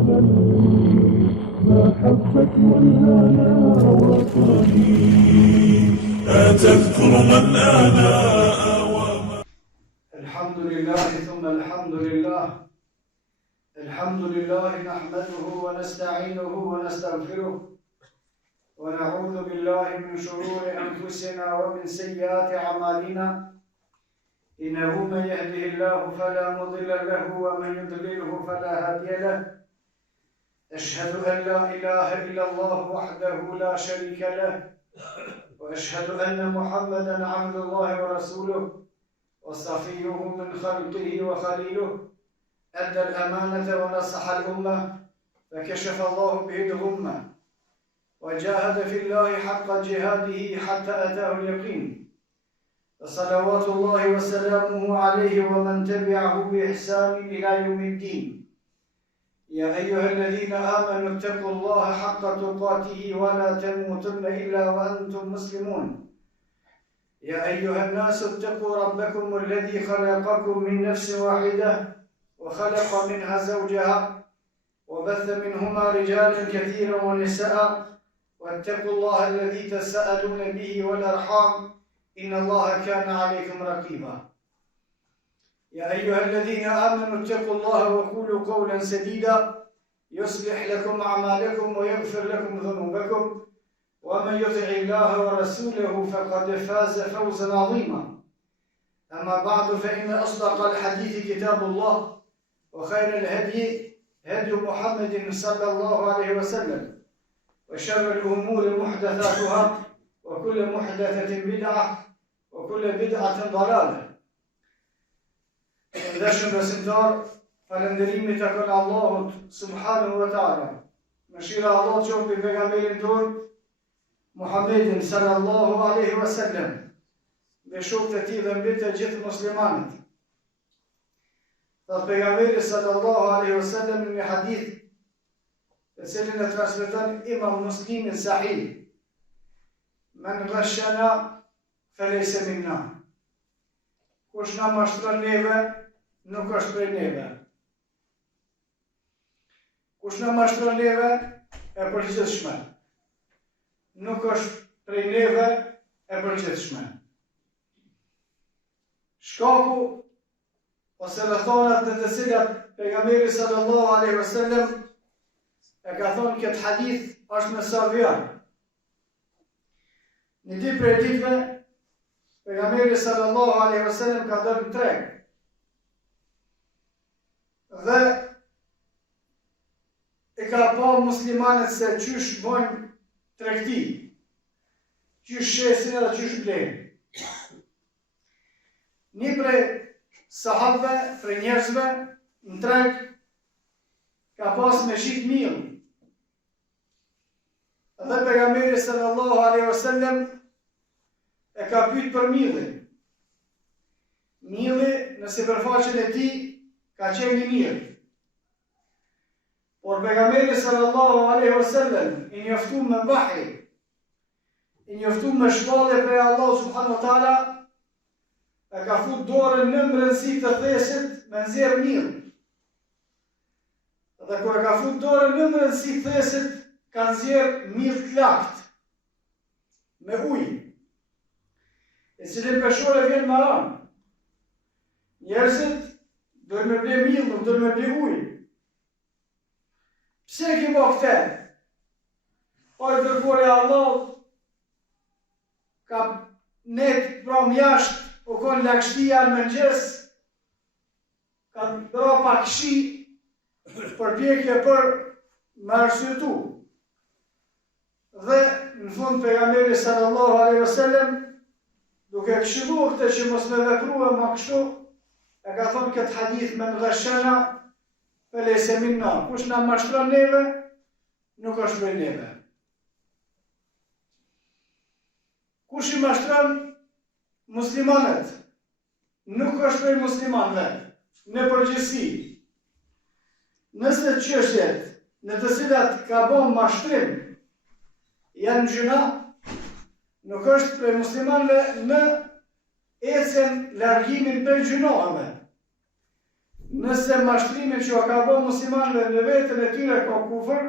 محبة والهنا وطني أتذكر من آناء الحمد لله ثم الحمد لله الحمد لله نحمده ونستعينه ونستغفره ونعوذ بالله من شرور أنفسنا ومن سيئات أعمالنا إنه من يهده الله فلا مضل له ومن يضلله فلا هادي له أشهد أن لا إله إلا الله وحده لا شريك له وأشهد أن محمدا عبد الله ورسوله وصفيه من خلقه وخليله أدى الأمانة ونصح الأمة فكشف الله به الغمة وجاهد في الله حق جهاده حتى أتاه اليقين فصلوات الله وسلامه عليه ومن تبعه بإحسان إلى يوم الدين يا أيها الذين آمنوا اتقوا الله حق تقاته ولا تموتن إلا وأنتم مسلمون يا أيها الناس اتقوا ربكم الذي خلقكم من نفس واحدة وخلق منها زوجها وبث منهما رجالا كثيرا ونساء واتقوا الله الذي تساءلون به والأرحام إن الله كان عليكم رقيبا يا أيها الذين آمنوا اتقوا الله وقولوا قولا سديدا يصلح لكم أعمالكم ويغفر لكم ذنوبكم ومن يطع الله ورسوله فقد فاز فوزا عظيما أما بعد فإن أصدق الحديث كتاب الله وخير الهدي هدي محمد صلى الله عليه وسلم وشر الأمور محدثاتها وكل محدثة بدعة وكل بدعة ضلالة Ndeshëm besimtar, falënderimi të kënë Allahut subhanahu wa ta'ala. Mëshira Allah qoftë mbi pejgamberin ton Muhammedin sallallahu alaihi wasallam, me shokët e tij dhe mbi të gjithë muslimanët. Thot pejgamberi sallallahu alaihi wasallam në një hadith, të cilin e transmeton Imam Muslimi sahih: "Men ghashana falaysa minna." Kush na mashtron neve, nuk është prej neve. Kush na mashtron neve, e përgjithshme. Nuk është prej neve, e përgjithshme. Shkaku, ose rrethonat në të cilat pejgamberi sallallahu alaihi wasallam e ka thonë këtë hadith është me sa vjen. Një ditë prej ditëve, pejgamberi sallallahu alaihi wasallam ka dalë në treg. Dhe e ka pa muslimanët se qysh bojnë tregti, qysh shesin edhe qysh blejnë. Një prej sahabëve, prej njerëzve, në treg, ka pas me shit mill. Dhe pejgamberi sallallahu alaihi wasallam e ka pyet për millin. Milli në sipërfaqen e tij ka qenë i mirë. Por pejgamberi sallallahu alaihi wasallam i njoftuar me vahi, i njoftuar me shpallje prej Allahu subhanahu wa taala, e ka fut dorën në brendësi të thesit me nxjerr mill. Dhe kur e ka fut dorën në brendësi të thesit, ka nxjerr mill të lakt me ujë, e cilin peshore vjen maran. Njerëzit dojnë me ble mill, nuk dojnë me ble ujë. Pse ki bo këte? O i dërgore Allah, ka net pram jashtë, u konë lakshtia në mëngjes, ka dra pa këshi, përpjekje për me arsyetu. Dhe në fund pejgamberi sallallahu alaihi wasallam, duke këshilluar këtë që mos me veprua ma kështu, e ka thonë këtë hadith me ghashana falaysa minna. Kush na mashtron neve, nuk është prej neve. Kush i mashtron muslimanët, nuk është prej muslimanëve, në përgjithësi. Nëse çështjet në të cilat ka bën mashtrim janë gjëna, nuk është prej muslimanëve në ecën largimin për gjënohave. nëse mashtrimi që ka bërë muslimanëve në vetën e tyre ka kufër,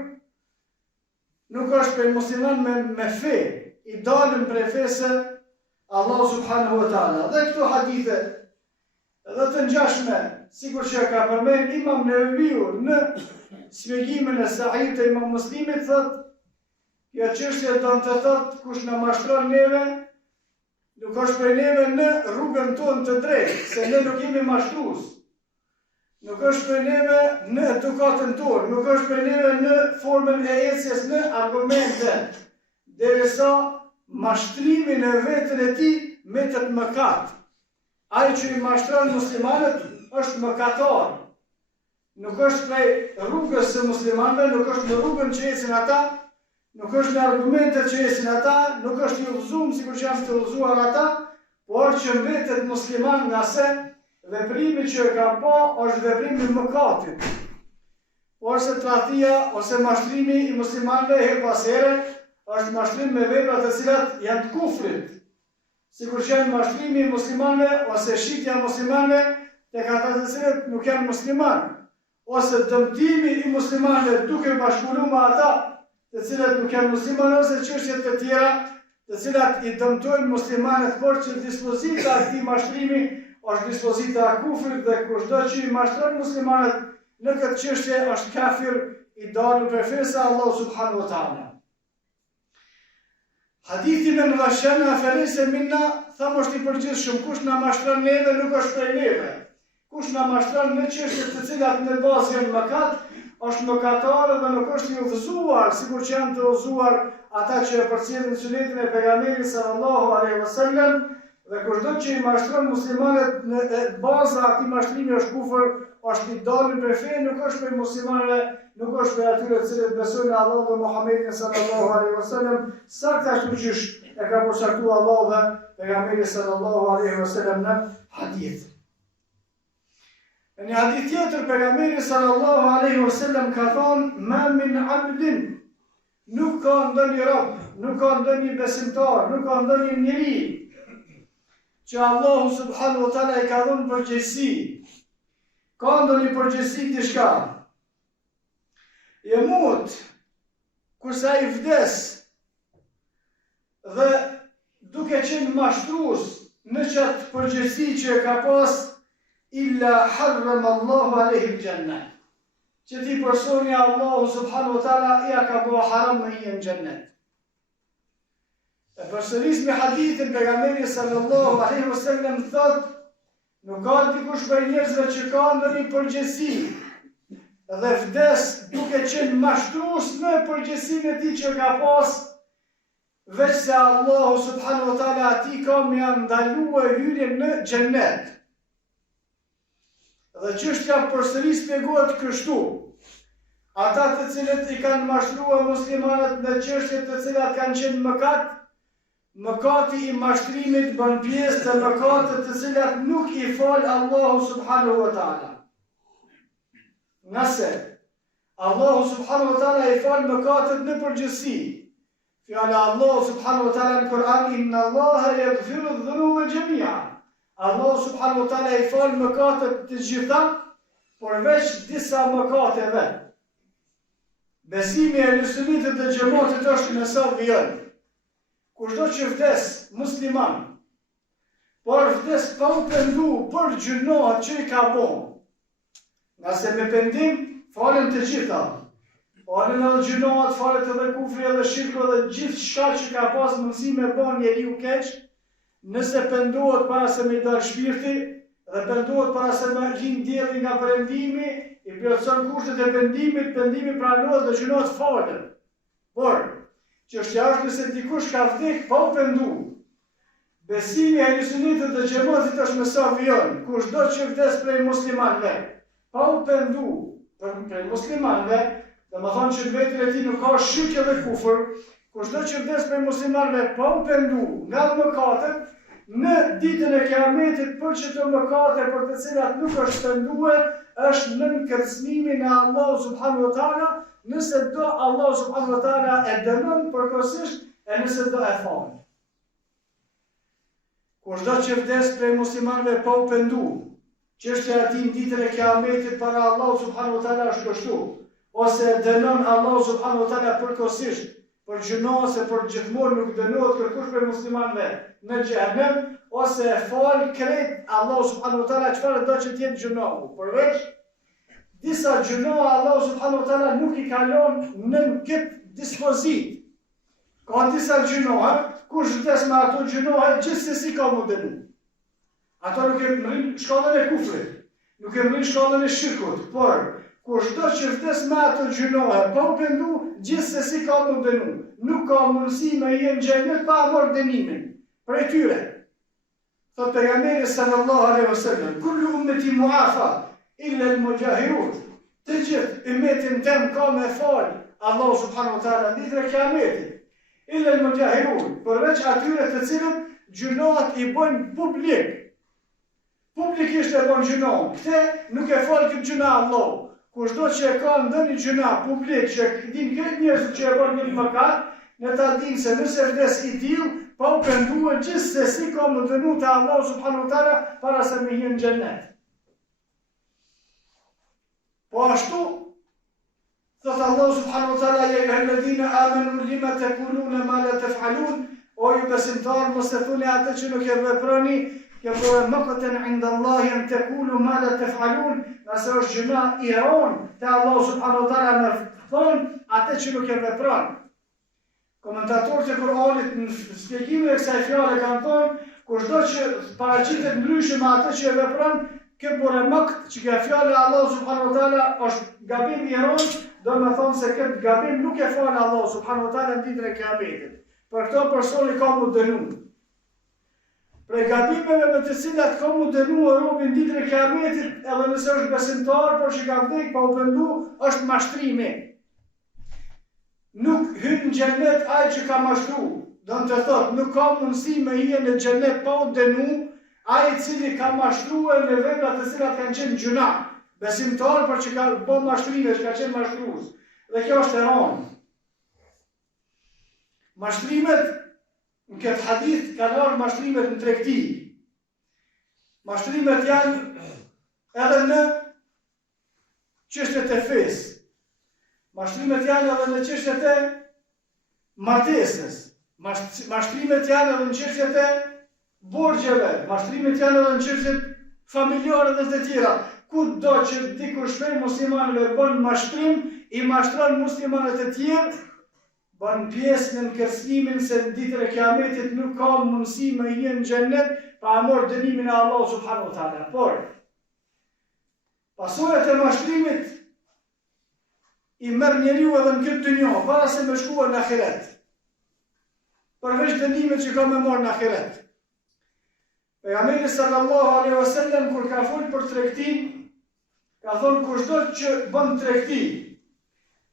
nuk është për musliman me fe, i dalën prej fesë Allah subhanahu wa ta'ala. Dhe këto hadithe, edhe të ngjashme, sikur që ka përmend Imam Neveviu në shpjegimin e Sahihit të Imam Muslimit, thotë, kjo çështje do të thotë kush na mashtron neve, nuk është për neve në rrugën tonë të drejtë, se ne nuk jemi mashtrues. Nuk është për neve në edukatën tonë, nuk është për neve në formën e ecjes në argumente, derisa mashtrimin e vetën e tij metet mëkat. Ai që i mashtron muslimanët është mëkatar. Nuk është prej rrugës së muslimanëve, nuk është në rrugën që ecin ata, nuk është në argumentet që ecin ata, nuk është i udhëzuar sikur që janë të udhëzuar ata, por që mbetet musliman nga se veprimi që e ka pa është veprimi i mëkatit. Ose tradhtia ose mashtrimi i muslimanëve her pas here është mashtrim me vepra të cilat janë të kufrit. Sikur që janë mashtrimi i muslimanëve ose shitja e muslimanëve tek ata të cilët nuk janë muslimanë, ose dëmtimi i muslimanëve duke bashkëpunuar me ata të cilët nuk janë muslimanë, ose çështje të tjera të cilat i dëmtojnë muslimanët, por që dispozita e këtij mashtrimi është dispozita e kufrit dhe kushdo që i mashtron muslimanët në këtë çështje është kafir i dalur prej fesë Allah subhanahu wa ta'ala. Hadithi me ngashana felise minna, thamë është i përgjithshëm, kush na mashtron neve nuk është prej neve. Kush na mashtron në çështje të cilat në bazë janë mëkat, është mëkatar dhe nuk është i udhëzuar, sikur që janë të udhëzuar ata që e përcjellin sunetin e pejgamberit sallallahu alaihi wasallam, dhe kushdo që i mashtron muslimanët në baza atij mashtrimi është kufër, është i dalur prej fe, nuk është prej muslimanëve, nuk është prej atyre të cilët besojnë Allah dhe Muhammedin sallallahu alaihi wasallam, saktë ashtu siç e ka përcaktuar Allah dhe pejgamberi sallallahu alaihi wasallam në hadith. Në një hadith tjetër, pejgamberi sallallahu alaihi wasallam ka thonë: "Ma min 'abdin", nuk ka ndonjë rob, nuk ka ndonjë besimtar, nuk ka ndonjë njeri që Allahu subhanahu wa ta'ala i ka dhënë përgjegjësi, ka ndonjë përgjegjësi diçka. Jemut, kurse ai vdes dhe duke qenë mashtrues në qatë përgjegjësi që e ka pas, illa harrama Allahu alaihi al-jannah. Që ti personi Allahu subhanahu wa ta'ala ja ka bërë haram me i në xhennet. E përsëris me hadithin pejgamberi sallallahu alaihi wasallam thotë, nuk ka dikush prej njerëzve që ka ndonjë përgjegjësi dhe vdes duke qenë mashtrues në përgjegjësinë e tij që ka pas, veç se Allahu subhanahu wa ta'ala atij ka me ndaluar hyrjen në xhennet. Dhe çështja përsëris shpjegohet kështu: ata të cilët i kanë mashtruar muslimanët në çështje të cilat kanë qenë mëkat, mëkati i mashtrimit bën pjesë të mëkatet të cilat nuk i fal Allahu subhanahu wa ta'ala. Nëse Allahu subhanahu wa ta'ala i fal mëkatet në përgjithësi, fjala Allahu subhanahu wa ta'ala në Kur'an: "Inna Allaha yaghfiru dhunuba jami'a", Allahu subhanahu wa ta'ala i fal mëkatet të gjitha, përveç disa mëkateve. Besimi e Sunnitit dhe xhamatit është në sa vjen. Kushdo që vdes musliman, por vdes pa u pendu për gjunohat që i ka bën, nga se me pendim falen të gjitha, falen edhe gjunohat, falet edhe kufri edhe shirku edhe gjithë shka që ka pas mundësi me bën njeriu keq, nëse pendohet para se me dal shpirti dhe pendohet para se me lind dielli nga perëndimi, i plotson kushtet e pendimit, pendimi pranohet dhe gjunohat falen. Por çështja është nëse dikush ka vdek pa u pendu. Besimi e Sunnitit dhe xhamatit është me sa vjen. Kushdo që vdes prej muslimanëve pa u pendu prej muslimanëve, domethënë që vetën e tij nuk ka shirk dhe kufër, kushdo që vdes prej muslimanëve pa u pendu nga mëkatet, në ditën e Kiametit për çdo mëkate për të cilat nuk është penduar, është nën kërcënimin e Allahu subhanahu wa ta'ala, nëse do Allahu subhanahu wa ta'ala e dënon përkohësisht, e nëse do e fal. Kushdo që vdes prej muslimanëve pa u pendu, çështja e tij në ditën e Kiametit para Allahu subhanahu wa taala është kështu, ose dënon Allahu subhanahu wa taala përkohësisht për gjuna, ose për gjithmonë nuk dënohet kërkush për muslimanëve në xhehenem, ose e fal krejt Allahu subhanahu wa taala çfarë do që të jetë gjunahu. Përveç disa gjuna Allahu subhanahu wa taala nuk i kalon në këtë dispozit. Ka disa gjuna, kush vdes me ato gjuna, gjithsesi ka më dënu. Ato nuk e mrin shkallën e kufrit, nuk e mrin shkallën e shirkut, por kushdo që vdes me ato gjuna, pa u pendu, gjithsesi ka më dënu. Nuk ka mundësi me jenë xhenet pa marrë dënimin prej tyre. Thot pejgamberi sallallahu alaihi wasallam, kullu ummeti muafa illa al-mujahirun. Të gjithë ummetin tem ka me fal Allahu subhanahu wa taala ditën e Kiametit. Illa al-mujahirun, përveç atyre të cilët gjunat i bojnë publik. Publikisht e bojnë gjunat. Këte nuk e fal këtë gjuna Allahu. Kushdo që e ka ndonjë gjuna publik që din këtë njerëzit që e bojnë një mëkat, në ta dinë se nëse vdes i tillë, pa u penduar gjithsesi ka më dënu te Allahu subhanahu wa taala para se me hyrë në xhennet. Po ashtu, thot Allahu subhanahu wa taala, ja ayyuhalladhina amanu lima taquluna ma la taf'alun, o ju besimtar mos e thoni atë që nuk e veproni, كبر مقتا عند الله أن تقولوا ما لا تفعلون. Nëse është gjuna i ron te Allahu subhanahu wa taala me thon atë që nuk e vepron. Komentatorët e Kuranit në shpjegimin e kësaj fjale kanë thonë, kushdo që paraqitet ndryshe me atë që e vepron, këbur makt që ka fjala e Allahu subhanahu wa taala është gabim i ron, do të thonë se këtë gabim nuk e fal Allahu subhanahu wa taala në ditën e Kiametit. Për këto personi ka mu dënu. Prej gabimeve me të cilat ka mu dënu robin ditën e Kiametit, edhe nëse është besimtar, por që ka vdek pa u pendu, është mashtrimi. Nuk hyn në xhennet ai që ka mashtru. Do të thotë, nuk ka mundësi me hyrje në xhennet pa u dënu ai i cili ka mashtruar në vepra të cilat kanë qenë gjuna. Besimtar por që ka bën mashtrime, që ka qenë mashtrues. Dhe kjo është e rëndë. Mashtrimet në këtë hadith kanë ardhur mashtrimet në tregti. Mashtrimet janë edhe në çështjet e fesë. Mashtrimet janë edhe në çështjet e martesës. Mashtrimet janë edhe në çështjet e borxheve. Mashtrimet janë edhe në çështjet familjare dhe të tjera. Kudo që dikush prej muslimanëve bën mashtrim, i mashtron muslimanët e tjerë, bën pjesë në kërcënimin se në ditën e Kiametit nuk ka mundësi me hyrje në xhennet pa marrë dënimin e Allahut subhanahu wa taala. Por pasojat e mashtrimit i merr njeriu edhe në këtë dynjë, para se me shkuar në ahiret. Përveç dënimit që ka me marrë në ahiret. Pejgamberi sallallahu alaihi wasallam kur ka folur për tregtin, ka thonë kushdo që bën tregti,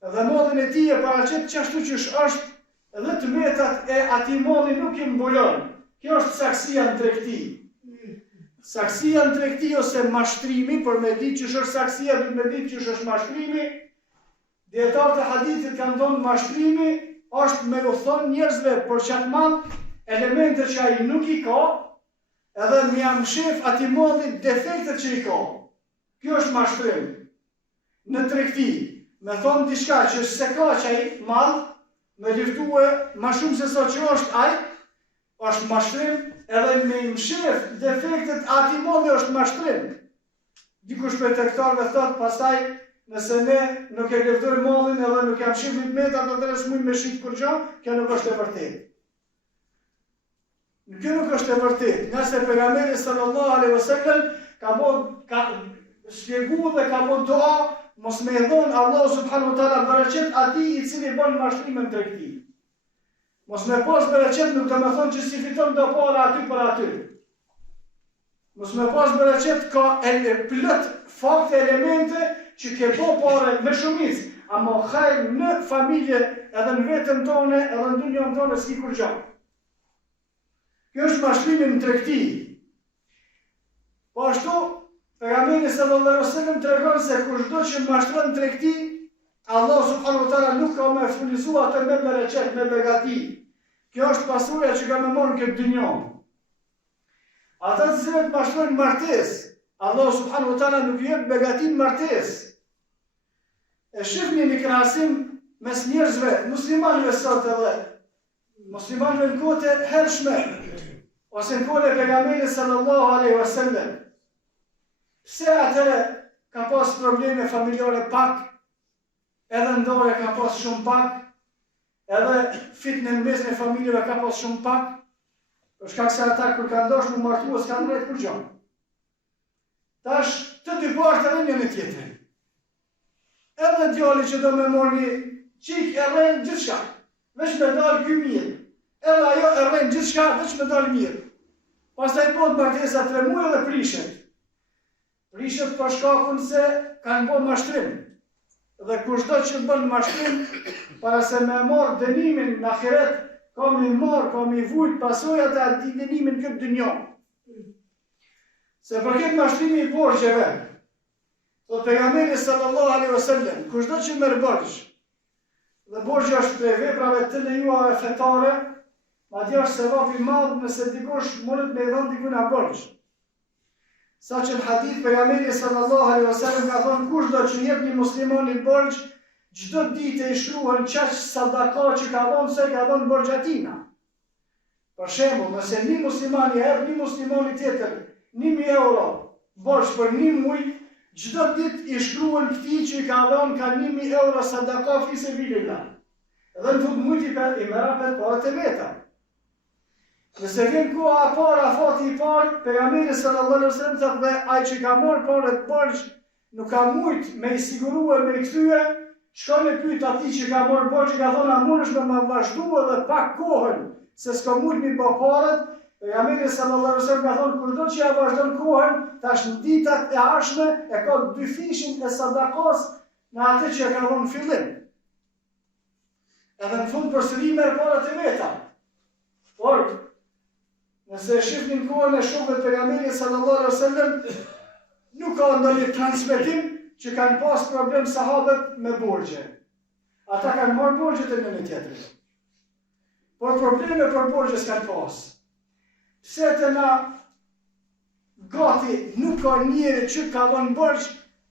edhe modin e tij e paraqet çashtu që është, edhe të metat e atij modi nuk i mbulon. Kjo është saksia në tregti. Saksia në tregti ose mashtrimi, për me ditë që është saksia, duhet me ditë që është mashtrimi. Dietarët e hadithit kanë thonë mashtrimi është me u thonë njerëzve për çat mall elemente që ai nuk i ka, edhe më jam shef atij molli defektet që i ka. Kjo është mashtrim. Në tregti, me thonë diçka që se ka që ai mall, me liftue ma shumë se sa që është ai, është mashtrim, edhe me im shef defektet atij molli është mashtrim. Dikush për tregtarëve thotë pastaj, nëse ne nuk e lëvdojmë mollin edhe nuk jam shifrit metat, do të resmujmë me shqit kur gjo, kjo nuk është e vërtet. Kjo nuk është e vërtet, nga se pejgamberi sallallahu alaihi wasallam ka shpjegu dhe ka bën dua, mos me dhon Allahu subhanahu wa taala bereqet atij i cili bën mashtrim në tregti. Mos me pas bereqet nuk do të thonë që si fiton do para aty për aty. Mos me pas bereqet ka plot fakte elemente që ke po pare me shumicë, ama hajr në familje edhe në vetën tone, edhe në dynjën tone s'ki kur gjatë. Kjo është mashtrimi në tregti. Po ashtu, pejgamberi sallallahu alaihi wasallam tregon se kushdo që mashtron në tregti, Allah subhanahu wa taala nuk ka me furnizu atë me bereqet, me begati. Kjo është pasuria që ka me morë në këtë dynjë. Ata të cilët mashtrojnë martesë, Allah subhanahu wa taala nuk jep begatin martesë. E shifni një krahasim mes njerëzve, muslimanëve sot edhe muslimanëve në kohët e hershme, ose në kohën e pejgamberit sallallahu alaihi wasallam. Pse atëre ka pas probleme familjare pak, edhe ndore ka pas shumë pak, edhe fitnë në mes në familjeve ka pas shumë pak, për shkak se ata kur kanë dashur të martuar s'kan drejt kur gjë. Tash të dy partë edhe njëri tjetrin. Edhe djali që do me mor një qik e rren gjithçka, veç me dal ky mirë. Edhe ajo e rren gjithçka, veç me dal mirë. Pastaj po të martesa 3 muaj dhe prishet. Prishet për shkakun se kanë bërë mashtrim. Dhe kushdo që bën mashtrim, para se me marr dënimin në ahiret, ka mi marr, ka mi vujt pasojat e atij dënimin këtë dynjë. Se për këtë mashtrimi i borxheve, thot pejgamberi sallallahu alaihi wasallam, kushdo që merr borxh, dhe borxhi është prej veprave të lejuara fetare, madje është sevap i madh nëse dikush mundet me dhënë dikujt borxh. Saqë në hadith pejgamberi sallallahu alaihi wasallam ka thonë kushdo që jep një muslimanit borxh, çdo ditë i shkruan çaq sadaka që ka dhënë se ka dhënë borxhatina. Për shembull, nëse një musliman i jep një muslimani tjetër 1.000 euro borxh për 1 muaj, çdo ditë i shkruan këtij që i ka dhënë ka 1.000 euro sadaka fi sabilillah. Edhe në fund muajit i merr parat e veta. Nëse vjen koha e parë, afati i parë, pejgamberi sallallahu alaihi wasallam thotë dhe ai që ka marrë parat borxh nuk ka mujt me i siguruar me i kthye, shkon e pyet atij që ka marrë borxh, ka thonë a mundesh me ma vazhdu edhe pak kohën, se s'ka mujt mi bë parat. Pejgamberi sallallahu alaihi wasallam ka thonë kushdo që ja vazhdon kohën, tash në ditët e ardhshme e ka 2 fishin e sadakos në atë që ka dhënë fillim. Edhe në fund përsëri merr parat e veta. Por nëse shihni në kohën e shokëve të pejgamberit sallallahu alaihi wasallam, nuk ka ndonjë transmetim që kanë pas problem sahabët me borxhe. Ata kanë marrë borxhet e njëri tjetrit. Por probleme për borxhe s'kan pas. Pse të na gati nuk ka njëri që ka dhënë borxh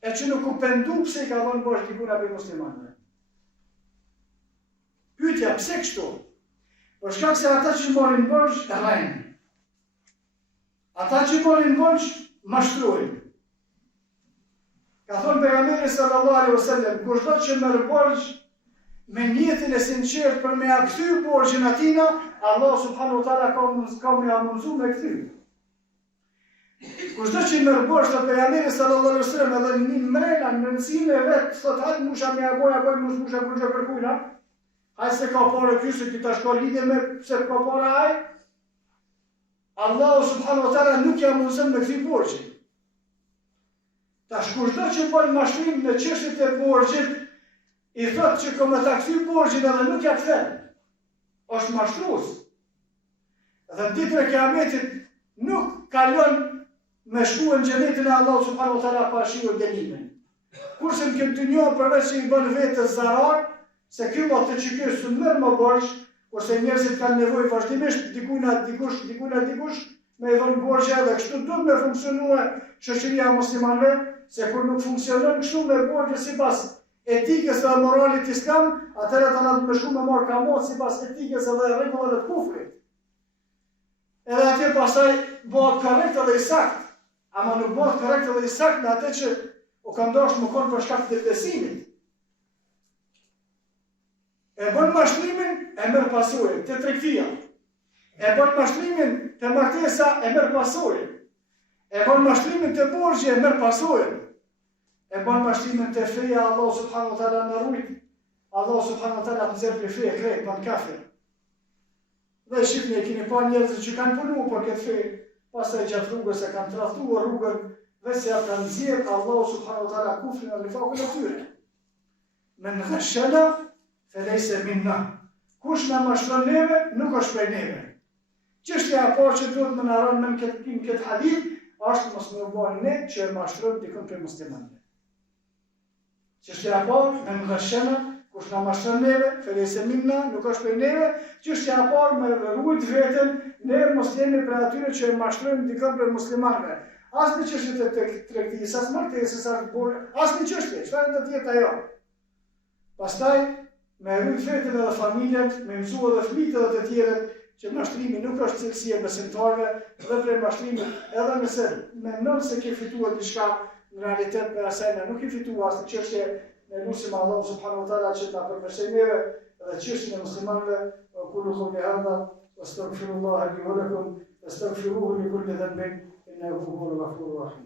e që nuk u pendu pse i ka dhënë borxh dikujt apo muslimanëve. Pyetja pse kështu? Për shkak se ata që marrin borxh rrejnë. Ata që marrin borxh mashtrojnë. Ka thonë pejgamberi sallallahu alaihi wasallam, kushdo që merr borxh me niyetin e sinqert për me ia kthy borxhin atina, Allah subhanahu wa taala ka me mundsu me kthy. Kushdo që merr borxh te pejgamberi sallallahu alaihi wasallam edhe në mrena në rëndësinë e vet, thotë hajt musha me apo musha kurrë për kujna. Hajt se ka parë ky se ti tash ka lidhje me pse ka parë ai. Allah subhanahu wa taala nuk ja mundson me kthy borxhin. Tash kushdo që bën mashtrim në çështjet e borxhit, i thotë që kom ta kthy borxhin edhe nuk ja kthen. Është mashtrues. Dhe ditën e Kiametit nuk kalon me shkuën xhenetin e Allahu subhanahu wa taala pa shiur dënimin. Kurse në këtë dynjë përveç se i bën vetë zarar, se ky botë që ky s'u merr më borxh, kurse njerëzit kanë nevojë vazhdimisht dikush me i dhënë borxhe dhe kështu duhet me funksionue shoqëria muslimanëve, se kur nuk funksionon kështu me borxhe sipas etikës dhe moralit islam, atëherë ata do të shkojnë me marr kamot sipas etikës dhe rregullave të kufrit. Edhe atje pastaj bëhet korrekt edhe i saktë, ama nuk bëhet korrekt edhe i saktë në atë që u ka ndosh më kon për shkak të besimit. E bën mashtrimin, e merr pasojën te tregtia. E bën mashtrimin te martesa, e merr pasojën. E bën mashtrimin te borxhi, e merr pasojën. E bën mashtrimin te feja, Allah subhanahu wa taala na ruaj. Allah subhanahu wa taala nxjerr për fe krejt pan kafir. Dhe shifni e keni pa njerëz që kanë punu për këtë fe, pastaj gjatë rrugës e kanë tradhtuar rrugën, vetë se ata nxjerr Allah subhanahu wa taala kufrin në rifakun e tyre. Men ghashana felejse minna. Kush na mashtron neve, nuk është prej neve. Çështja e parë që duhet më ndaron me këtë hadith, është mos më bëni ne që e mashtron dikon për muslimanëve. Çështja e parë, men ghashana, kush na mashtron neve, felejse minna, nuk është prej neve. Çështja e parë, me ruajt veten, ne mos jemi prej atyre që e mashtrojmë dikon për muslimanëve. Asnjë çështje të tregtisë, as martesës, as burë, asnjë çështje, çfarë do të jetë ajo. Pastaj me rrit vetën edhe familjen, me mësua edhe fëmijët edhe të tjerët që mashtrimi nuk është cilësi e besimtarëve, dhe prej mashtrimit, edhe nëse mendon se ke fituar diçka, në realitet me asaj nuk i fituar asnjë çështje, ne lutim Allahu subhanahu wa taala që ta përmirësojë neve dhe çështjen e muslimanëve, kullu qawli hadha, astaghfirullah li wa lakum, astaghfiruhu li kulli dhanbin, innahu huwal ghafurur rahim.